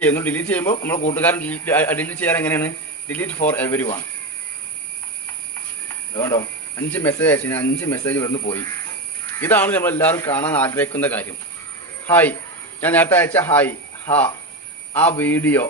ചെയ്യുന്നു. ഡിലീറ്റ് ചെയ്യുമ്പോൾ നമ്മൾ കൂട്ടുകാരൻ ഡിലീറ്റ് ചെയ്യാൻ എങ്ങനെയാണ്? Delete for everyone. അതുകൊണ്ടോ 5 മെസ്സേജ് അയച്ചു കഴിഞ്ഞാൽ 5 മെസ്സേജ് ഇവിടുന്ന് പോയി. ഇതാണ് നമ്മളെല്ലാവരും കാണാൻ ആഗ്രഹിക്കുന്ന കാര്യം. ഹായ്, ഞാൻ നേരത്തെ അയച്ച ഹായ് ആ വീഡിയോ.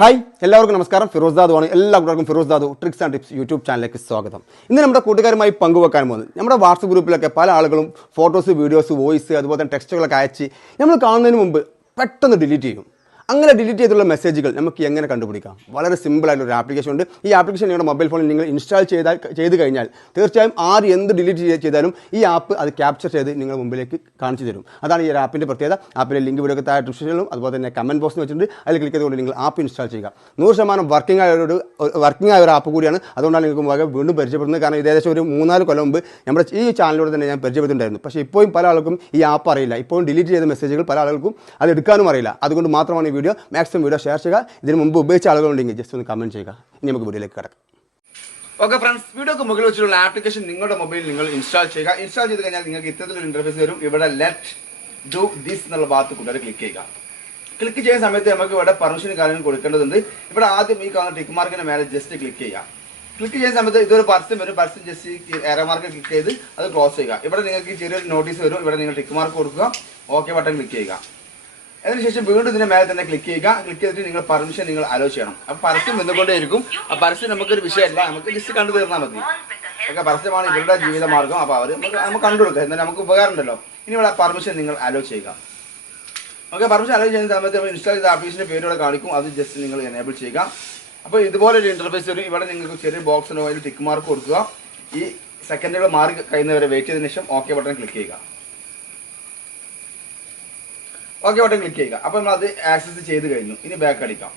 ഹായ്, എല്ലാവർക്കും നമസ്കാരം. ഫിറോസ് ദാദു ആണ്. എല്ലാവർക്കും Firoz Dadu tricks and tips YouTube ചാനലിലേക്ക് സ്വാഗതം. ഇന്ന് നമ്മുടെ കൂട്ടുകാരുമായി പങ്കുവെക്കാൻ പോകുന്നത് നമ്മുടെ വാട്സപ്പ് ഗ്രൂപ്പിലൊക്കെ പല ആളുകളും ഫോട്ടോസ്, വീഡിയോസ്, വോയിസ്, അതുപോലെ തന്നെ ടെക്സ്റ്റുകളൊക്കെ അയച്ച് നമ്മൾ കാണുന്നതിന് മുമ്പ് പെട്ടെന്ന് ഡിലീറ്റ് ചെയ്യും. അങ്ങനെ ഡിലീറ്റ് ചെയ്തുള്ള മെസ്സേജുകൾ നമുക്ക് എങ്ങനെ കണ്ടുപിടിക്കാം? വളരെ സിമ്പിളായിട്ടുള്ള ഒരു ആപ്ലിക്കേഷൻ ഉണ്ട്. ഈ ആപ്ലിക്കേഷൻ നിങ്ങളുടെ മൊബൈൽ ഫോണിൽ നിങ്ങൾ ഇൻസ്റ്റാൾ ചെയ്ത് കഴിഞ്ഞാൽ തീർച്ചയായും ആര് എന്ത് ഡിലീറ്റ് ചെയ്താലും ഈ ആപ്പ് അത് ക്യാപ്ചർ ചെയ്ത് നിങ്ങളുടെ മുമ്പിലേക്ക് കാണിച്ചു തരും. അതാണ് ഈ ഒരു ആപ്പിൻ്റെ പ്രത്യേകത. ആപ്പിൻ്റെ ലിങ്ക് വീഡിയോ താഴെ ഡിസ്ക്രിപ്ഷനിലും അതുപോലെ തന്നെ കമൻറ്റ് ബോക്സിൽ വെച്ചിട്ടുണ്ട്. അതിൽ ക്ലിക്ക് ചെയ്തുകൊണ്ട് നിങ്ങൾ ആപ്പ് ഇൻസ്റ്റാൾ ചെയ്യുക. 100% വർക്കിംഗ് ആയ ഒരു ആപ്പ് കൂടിയാണ്. അതുകൊണ്ടാണ് നിങ്ങൾക്ക് വീണ്ടും പരിചയപ്പെടുന്നത്. കാരണം ഏകദേശം ഒരു 3-4 കൊല്ലം മുമ്പ് നമ്മുടെ ഈ ചാനലിലൂടെ തന്നെ ഞാൻ പരിചയപ്പെടുന്നുണ്ടായിരുന്നു. പക്ഷേ ഇപ്പോഴും പല ആൾക്കും ഈ ആപ്പ് അറിയില്ല. ഇപ്പോഴും ഡിലീറ്റ് ചെയ്ത മെസ്സേജുകൾ പല ആൾക്കും അത് എടുക്കാനും അറിയില്ല. അതുകൊണ്ട് മാത്രമാണ് ഈ വീഡിയോ മാക്സിമം ഷെയർ ചെയ്യുക. ഇതിന് മുമ്പ് ഉപയോഗിച്ച ആളുകളുണ്ടെങ്കിൽ ജസ്റ്റ് ഒന്ന് കമൻറ്റ് ചെയ്യുക. ഇനി നമുക്ക് വീഡിയോയിലേക്ക് കിടക്കാം. ഓക്കെ ഫ്രണ്ട്സ്, വീഡിയോക്ക് മുകളിൽ വെച്ചിട്ടുള്ള ആപ്ലിക്കേഷൻ നിങ്ങളുടെ മൊബൈലിൽ നിങ്ങൾ ഇൻസ്റ്റാൾ ചെയ്യുക. ഇൻസ്റ്റാൾ ചെയ്ത് കഴിഞ്ഞാൽ നിങ്ങൾക്ക് ഇത്തരത്തിലൊരു ഇന്റർഫേസ് വരും. ഇവിടെ ലെറ്റ് ഡു ദിസ് എന്നുള്ള ഭാഗത്ത് കൊണ്ടുവരെ ക്ലിക്ക് ചെയ്യുക. ക്ലിക്ക് ചെയ്യുന്ന സമയത്ത് നമുക്ക് ഇവിടെ പെർമിഷൻ കാര്യങ്ങൾ കൊടുക്കേണ്ടതുണ്ട്. ഇവിടെ ആദ്യം ഈ കാണുന്ന ടിക്ക് മാർക്കിന് മേലെ ജസ്റ്റ് ക്ലിക്ക് ചെയ്യുക. ക്ലിക്ക് ചെയ്യുന്ന സമയത്ത് ഇതൊരു പർസൻ വരും. പർസൻ ജസ്റ്റ് എറർ മാർക്ക് ക്ലിക്ക് ചെയ്ത് അത് ക്ലോസ് ചെയ്യുക. ഇവിടെ നിങ്ങൾക്ക് ചെറിയൊരു നോട്ടീസ് വരും. ഇവിടെ നിങ്ങൾ ടിക്ക് മാർക്ക് കൊടുക്കുക, ഓക്കെ ബട്ടൺ ക്ലിക്ക് ചെയ്യുക. അതിനുശേഷം വീണ്ടും ഇതിന്റെ മേലെ തന്നെ ക്ലിക്ക് ചെയ്യുക. ക്ലിക്ക് ചെയ്തിട്ട് നിങ്ങൾ പെർമിഷൻ നിങ്ങൾ അലോ ചെയ്യണം. അപ്പോൾ പരസ്യം വന്നുകൊണ്ടേയിരിക്കും. ആ പരസ്യം നമുക്കൊരു വിഷയമല്ല, നമുക്ക് ജസ്റ്റ് കണ്ടു തീർന്നാൽ മതി. ഓക്കെ, പരസ്യമാണ് ഇവരുടെ ജീവിതമാർഗം. അപ്പോൾ അവർ നമുക്ക് കണ്ടു കൊടുക്കുക. എന്നാലും നമുക്ക് ഉപകാരം ഉണ്ടല്ലോ. ഇനി ഇവിടെ പെർമിഷൻ നിങ്ങൾ അലോ ചെയ്യുക. ഓക്കെ, പെർമിഷൻ അലോ ചെയ്യുന്ന സമയത്ത് നമ്മൾ ഇൻസ്റ്റാൾ ചെയ്ത ആപ്ലിക്കേഷൻ്റെ പേര് ഇവിടെ കാണിക്കും. അത് ജസ്റ്റ് നിങ്ങൾ എനേബിൾ ചെയ്യുക. അപ്പോൾ ഇതുപോലൊരു ഇന്റർഫേസ് വരും. ഇവിടെ നിങ്ങൾക്ക് ചെറിയ ബോക്സിനോ അതിൽ ടിക്ക് മാർക്ക് കൊടുക്കുക. ഈ സെക്കൻഡുകൾ മാറി കഴിയുന്നവരെ വെയിറ്റ് ചെയ്തതിനു ശേഷം ഓക്കെ ബട്ടൺ ക്ലിക്ക് ചെയ്യുക. ഓക്കെ ബട്ടൺ ക്ലിക്ക് ചെയ്യുക. അപ്പോൾ നമ്മൾ അത് ആക്സസ് ചെയ്ത് കഴിഞ്ഞു. ഇനി ബാക്ക് അടിക്കാം.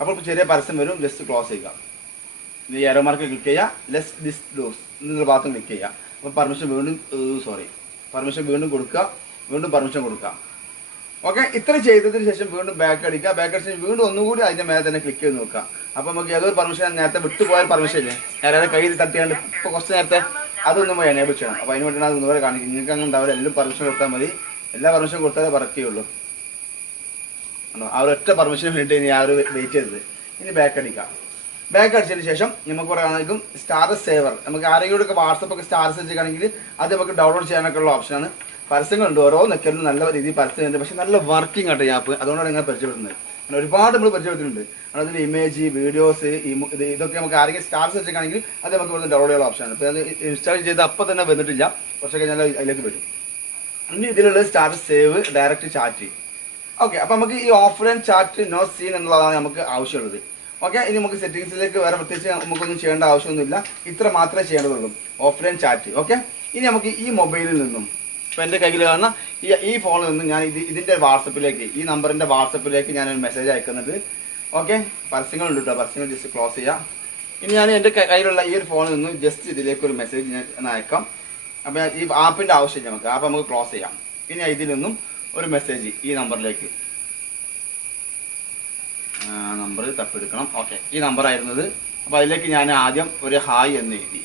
അപ്പോൾ ചെറിയ പരസ്യം വരും. ജസ്റ്റ് ക്ലോസ് ചെയ്യുക. ഇത് എറോ മാർക്ക് ക്ലിക്ക് ചെയ്യുക. ലെസ് ദിസ് ഡോസ് എന്നുള്ള ഭാഗത്തും ക്ലിക്ക് ചെയ്യുക. അപ്പോൾ പെർമിഷൻ വീണ്ടും കൊടുക്കുക. വീണ്ടും പെർമിഷൻ കൊടുക്കുക. ഓക്കെ, ഇത്ര ചെയ്തതിന് ശേഷം വീണ്ടും ബാക്ക് അടിക്കുക. ബാക്ക് അടിച്ച് വീണ്ടും ഒന്നുകൂടി അതിൻ്റെ മേലെ തന്നെ ക്ലിക്ക് ചെയ്ത് നോക്കുക. അപ്പോൾ നമുക്ക് ഏതൊരു പെർമിഷൻ നേരത്തെ വിട്ടുപോയ പെർമിഷൻ ഇല്ലേ, നേരെ കയ്യിൽ തട്ടിയാണ്ട് ഇപ്പോൾ കുറച്ച് നേരത്തെ അതൊന്നും എനേബിൾ ചെയ്യണം. അപ്പോൾ അതിന് വേണ്ടിയാണ് അതൊന്നുകൂടെ കാണിക്കും. നിങ്ങൾക്ക് അങ്ങനെ ഉണ്ടാവില്ല. എല്ലാം പെർമിഷൻ കൊടുത്താൽ മതി. എല്ലാ പെർമിഷൻ കൊടുത്താലേ വർക്ക് ചെയ്യുള്ളൂ. ആ ഒരൊറ്റ പെർമിഷന് വേണ്ടി ഇനി ആ ഒരു വെയിറ്റ് ചെയ്തത്. ഇനി ബാക്ക് അടിക്കാം. ബാക്ക് അടിച്ചതിന് ശേഷം നമുക്ക് പറയുകയാണെങ്കിലും സ്റ്റാറ്റസ് സേവർ, നമുക്ക് ആരെങ്കിലും വാട്സപ്പൊക്കെ സ്റ്റാറ്റസ് വെച്ചിട്ടാണെങ്കിൽ അത് നമുക്ക് ഡൗൺലോഡ് ചെയ്യാനൊക്കെ ഉള്ള ഓപ്ഷനാണ്. പരസ്യങ്ങളുണ്ട്, ഓരോ നിൽക്കലും നല്ല രീതിയിൽ പരസ്യമുണ്ട്. പക്ഷേ നല്ല വർക്കിംഗ് ആയിട്ട് ഈ ആപ്പ്. അതുകൊണ്ടാണ് നിങ്ങൾ പരിചയപ്പെടുന്നത്. അങ്ങനെ ഒരുപാട് നമ്മൾ പരിചയപ്പെടുത്തുന്നുണ്ട്. അതിൽ ഇമേജ്, വീഡിയോസ്, ഇതൊക്കെ നമുക്ക് ആരെങ്കിലും സ്റ്റാറ്റസ് വെച്ചിട്ടാണെങ്കിൽ അത് നമുക്ക് ഇവിടുന്ന് ഡൗൺലോഡ് ചെയ്യാനുള്ള ഓപ്ഷനാണ്. ഇപ്പോൾ അത് ഇൻസ്റ്റാൾ ചെയ്ത് അപ്പോൾ തന്നെ വന്നിട്ടില്ല, കുറച്ച് കഴിഞ്ഞാൽ അതിലേക്ക് വരും. ഇനി ഇതിലുള്ള status save, direct chat. Okay, അപ്പോൾ നമുക്ക് ഈ ഓഫ്ലൈൻ ചാറ്റ് നോ സീൻ എന്നുള്ളതാണ് നമുക്ക് ആവശ്യമുള്ളത്. ഓക്കെ, ഇനി നമുക്ക് സെറ്റിംഗ്സിലേക്ക് വേറെ പ്രത്യേകിച്ച് നമുക്കൊന്നും ചെയ്യേണ്ട ആവശ്യമൊന്നുമില്ല. ഇത്ര മാത്രമേ ചെയ്യേണ്ടതുള്ളൂ, ഓഫ്ലൈൻ ചാറ്റ്. ഓക്കെ, ഇനി നമുക്ക് ഈ മൊബൈലിൽ നിന്നും ഇപ്പോൾ എൻ്റെ കയ്യിൽ കാണുന്ന ഈ ഫോണിൽ നിന്നും ഞാൻ ഇതിൻ്റെ വാട്സപ്പിലേക്ക്, ഈ നമ്പറിൻ്റെ വാട്സപ്പിലേക്ക് ഞാനൊരു മെസ്സേജ് അയക്കുന്നുണ്ട്. ഓക്കെ, പരസ്യങ്ങളുണ്ട് കേട്ടോ. പരസ്യങ്ങൾ ജസ്റ്റ് ക്ലോസ് ചെയ്യാം. ഇനി ഞാൻ എൻ്റെ കയ്യിലുള്ള ഈ ഒരു ഫോണിൽ നിന്ന് ജസ്റ്റ് ഇതിലേക്ക് ഒരു മെസ്സേജ് ഞാൻ അയക്കാം. അപ്പോൾ ഈ ആപ്പിൻ്റെ ആവശ്യമില്ല നമുക്ക്. ആപ്പ് നമുക്ക് ക്ലോസ് ചെയ്യാം. ഇനി ഇതിൽ നിന്നും ഒരു മെസ്സേജ് ഈ നമ്പറിലേക്ക്, നമ്പർ തപ്പെടുക്കണം. ഓക്കെ, ഈ നമ്പർ ആയിരുന്നത്. അപ്പോൾ അതിലേക്ക് ഞാൻ ആദ്യം ഒരു ഹായ് എന്ന് എഴുതി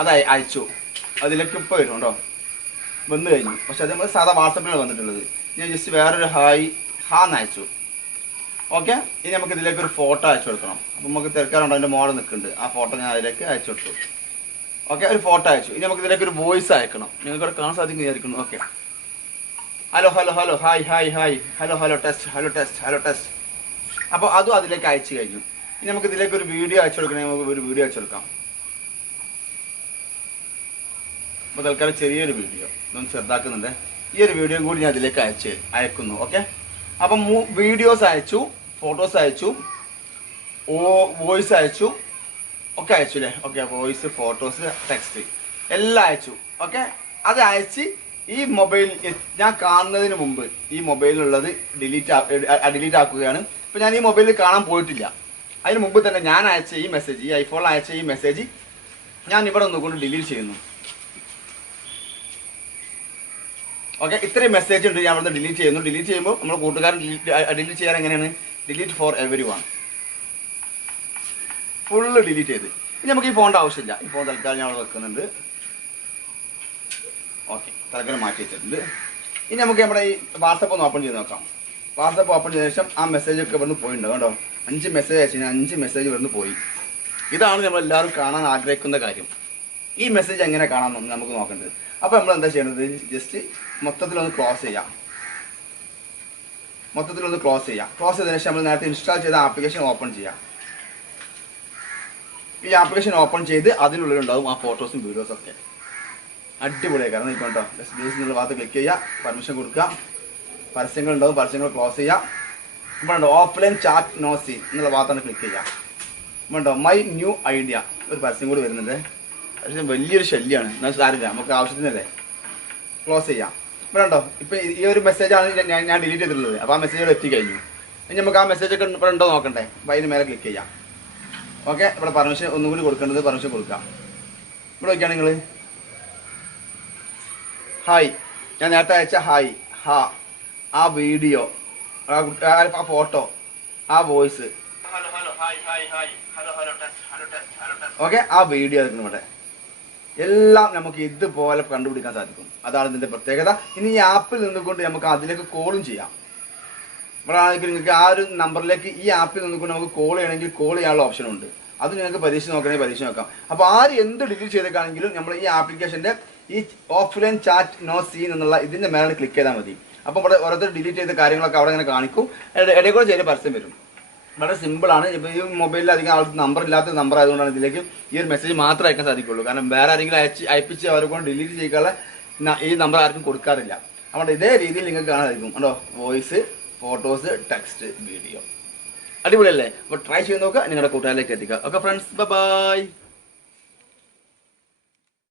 അത് അയച്ചു. അതിലേക്ക് ഇപ്പോൾ വരും കേട്ടോ, വന്നു കഴിഞ്ഞു. പക്ഷെ അത് നമ്മൾ സാധാ വാട്സപ്പിലാണ് വന്നിട്ടുള്ളത്. ഞാൻ ജസ്റ്റ് വേറൊരു ഹാന്ന് അയച്ചു. ഓക്കെ, ഇനി നമുക്ക് ഇതിലേക്ക് ഒരു ഫോട്ടോ അയച്ചു കൊടുക്കണം. അപ്പോൾ നമുക്ക് തിരക്കാറുണ്ടോ, അതിൻ്റെ മോഡൽ നിൽക്കുന്നുണ്ട്. ആ ഫോട്ടോ ഞാൻ അതിലേക്ക് അയച്ചു കൊടുത്തു. ഓക്കെ, ഒരു ഫോട്ടോ അയച്ചു. ഇനി നമുക്ക് ഇതിലേക്ക് ഒരു വോയിസ് അയക്കണം. നിങ്ങൾക്ക് ഇവിടെ കാണാൻ സാധിക്കും വിചാരിക്കുന്നു. Okay, hello hello test. അപ്പോൾ അതും അതിലേക്ക് അയച്ചു കഴിഞ്ഞു. ഇനി നമുക്ക് ഇതിലേക്ക് ഒരു വീഡിയോ അയച്ചു കൊടുക്കണമെങ്കിൽ നമുക്ക് ഒരു വീഡിയോ അയച്ചു കൊടുക്കാം. അപ്പോൾ തൽക്കാലം ചെറിയൊരു വീഡിയോ ഇതൊന്ന് ചെറുതാക്കുന്നുണ്ട്. ഈ ഒരു വീഡിയോയും കൂടി ഞാൻ അതിലേക്ക് അയക്കുന്നു. ഓക്കെ, അപ്പം വീഡിയോസ് അയച്ചു, ഫോട്ടോസ് അയച്ചു, വോയിസ് അയച്ചു, ഒക്കെ അയച്ചു അല്ലേ. ഓക്കെ, വോയിസ്, ഫോട്ടോസ്, ടെക്സ്റ്റ് എല്ലാം അയച്ചു. ഓക്കെ, അത് അയച്ച് ഈ മൊബൈൽ ഞാൻ കാണുന്നതിന് മുമ്പ് ഈ മൊബൈലിലുള്ളത് ഡിലീറ്റ് ആക്കുകയാണ്. ഇപ്പം ഞാൻ ഈ മൊബൈലിൽ കാണാൻ പോയിട്ടില്ല. അതിന് മുമ്പ് തന്നെ ഞാൻ അയച്ച ഈ മെസ്സേജ്, ഈ ഐഫോണിൽ അയച്ച ഈ മെസ്സേജ് ഞാൻ ഇവിടെ ഒന്നുകൊണ്ട് ഡിലീറ്റ് ചെയ്യുന്നു. ഓക്കെ, ഇത്രയും മെസ്സേജ് ഉണ്ട്. ഞാൻ ഇവിടെ ഡിലീറ്റ് ചെയ്യുന്നു. ഡിലീറ്റ് ചെയ്യുമ്പോൾ നമ്മൾ കൂട്ടുകാരൻ ഡിലീറ്റ് ചെയ്യാൻ എങ്ങനെയാണ്? Delete for every one, full delete ചെയ്ത്. ഇനി നമുക്ക് ഈ ഫോണിൻ്റെ ആവശ്യമില്ല. ഈ ഫോൺ തൽക്കാലം ഞാൻ അവിടെ വെക്കുന്നുണ്ട്. ഓക്കെ, തൽക്കാലം മാറ്റി വെച്ചിട്ടുണ്ട്. ഇനി നമുക്ക് നമ്മുടെ ഈ വാട്സപ്പ് ഒന്ന് ഓപ്പൺ ചെയ്ത് നോക്കാം. വാട്സപ്പ് ഓപ്പൺ ചെയ്ത ശേഷം ആ മെസ്സേജൊക്കെ ഇവിടുന്ന് പോയിട്ടുണ്ടാവും കേട്ടോ. 5 മെസ്സേജ് അയച്ചു കഴിഞ്ഞാൽ 5 മെസ്സേജ് ഇവിടുന്ന് പോയി. ഇതാണ് നമ്മളെല്ലാവരും കാണാൻ ആഗ്രഹിക്കുന്ന കാര്യം. ഈ മെസ്സേജ് എങ്ങനെ കാണാമെന്ന് നമുക്ക് നോക്കേണ്ടത്. അപ്പോൾ നമ്മൾ എന്താ ചെയ്യേണ്ടത്, ജസ്റ്റ് മൊത്തത്തിലൊന്ന് ക്ലോസ് ചെയ്യാം. ക്ലോസ് ചെയ്തതിനു ശേഷം നമ്മൾ നേരത്തെ ഇൻസ്റ്റാൾ ചെയ്ത ആപ്ലിക്കേഷൻ ഓപ്പൺ ചെയ്യാം. ഈ ആപ്ലിക്കേഷൻ ഓപ്പൺ ചെയ്ത് അതിനുള്ളിലുണ്ടാവും ആ ഫോട്ടോസും വീഡിയോസും ഒക്കെ. അടിപൊളിയായി. കാരണം ഇപ്പോൾ കേട്ടോ ഡിസ്പ്ലേസ് എന്നുള്ള ഭാഗത്ത് ക്ലിക്ക് ചെയ്യുക, പെർമിഷൻ കൊടുക്കുക, പരസ്യങ്ങളുണ്ടാവും, പരസ്യങ്ങൾ ക്ലോസ് ചെയ്യുക. ഇപ്പോൾ ഉണ്ടോ ഓഫ്ലൈൻ ചാറ്റ് നോ സീൻ എന്നുള്ള ഭാഗത്താണ് ക്ലിക്ക് ചെയ്യുക. ഇപ്പോൾ ഉണ്ടോ മൈ ന്യൂ ഐഡിയ ഒരു പരസ്യം കൂടി വരുന്നുണ്ട്. പക്ഷേ വലിയൊരു ശല്യമാണ്, എന്നാൽ സാരില്ല, നമുക്ക് ആവശ്യത്തിനല്ലേ. ക്ലോസ് ചെയ്യാം. ഇവിടെ ഉണ്ടോ ഇപ്പോൾ ഈ ഒരു മെസ്സേജാണ് ഞാൻ ഡിലീറ്റ് ചെയ്തിട്ടുള്ളത്. അപ്പോൾ ആ മെസ്സേജ് എത്തിക്കഴിഞ്ഞു. ഇനി നമുക്ക് ആ മെസ്സേജൊക്കെ ഇവിടെ ഉണ്ടോ നോക്കണ്ടേ. അപ്പോൾ അതിന് മേലെ ക്ലിക്ക് ചെയ്യാം. ഓക്കെ, ഇവിടെ പെർമിഷൻ ഒന്നുകൂടി കൊടുക്കേണ്ടത് പെർമിഷൻ കൊടുക്കാം. ഇവിടെ നോക്കിയാണ് നിങ്ങൾ ഹായ്, ഞാൻ നേരത്തെ അയച്ച ഹായ്, ആ വീഡിയോ, ആ ഫോട്ടോ, ആ വോയിസ്, ഓക്കെ, ആ വീഡിയോ എടുക്കണം. ഇവിടെ എല്ലാം നമുക്ക് ഇതുപോലെ കണ്ടുപിടിക്കാൻ സാധിക്കും. അതാണ് ഇതിൻ്റെ പ്രത്യേകത. ഇനി ഈ ആപ്പിൽ നിന്നുകൊണ്ട് നമുക്ക് അതിലേക്ക് കോളും ചെയ്യാം. ഇവിടെ ആണെങ്കിൽ നിങ്ങൾക്ക് ആ ഒരു നമ്പറിലേക്ക് ഈ ആപ്പിൽ നിന്നുകൊണ്ട് നമുക്ക് കോൾ ചെയ്യണമെങ്കിൽ കോൾ ചെയ്യാനുള്ള ഓപ്ഷൻ ഉണ്ട്. അത് നിങ്ങൾക്ക് പരീക്ഷ നോക്കണമെങ്കിൽ പരീക്ഷ നോക്കാം. അപ്പോൾ ആര് എന്ത് ഡിലീറ്റ് ചെയ്തേക്കാണെങ്കിലും നമ്മൾ ഈ ആപ്ലിക്കേഷൻ്റെ ഈ ഓഫ്ലൈൻ ചാറ്റ് നോ സീൻ എന്നുള്ള ഇതിൻ്റെ മേലെ ക്ലിക്ക് ചെയ്താൽ മതി. അപ്പോൾ ഇവിടെ ഓരോരുത്തർ ഡിലീറ്റ് ചെയ്ത കാര്യങ്ങളൊക്കെ അവിടെ ഇങ്ങനെ കാണിക്കും. ഇടയിൽ കൂടെ ചെറിയ പരസ്യം വരും. വളരെ സിമ്പിളാണ്. ഇപ്പോൾ ഈ മൊബൈലിൽ അധികം ആൾക്ക് നമ്പർ ഇല്ലാത്ത നമ്പർ ആയതുകൊണ്ടാണ് ഇതിലേക്ക് ഈ ഒരു മെസ്സേജ് മാത്രമേ അയക്കാൻ സാധിക്കുള്ളൂ. കാരണം വേറെ ആരെങ്കിലും അയപ്പിച്ച് അവരെ കൊണ്ട് ഡിലീറ്റ് ചെയ്യാനുള്ള ഈ നമ്പർ ആർക്കും കൊടുക്കാറില്ല. അതുകൊണ്ട് ഇതേ രീതിയിൽ നിങ്ങൾക്ക് കാണാൻ സാധിക്കും. കണ്ടോ, വോയിസ്, ഫോട്ടോസ്, ടെക്സ്റ്റ്, വീഡിയോ. അടിപൊളിയല്ലേ? അപ്പോൾ ട്രൈ ചെയ്ത് നോക്കുക, നിങ്ങളുടെ കൂട്ടുകാരിലേക്ക് എത്തിക്കുക. Okay friends, by.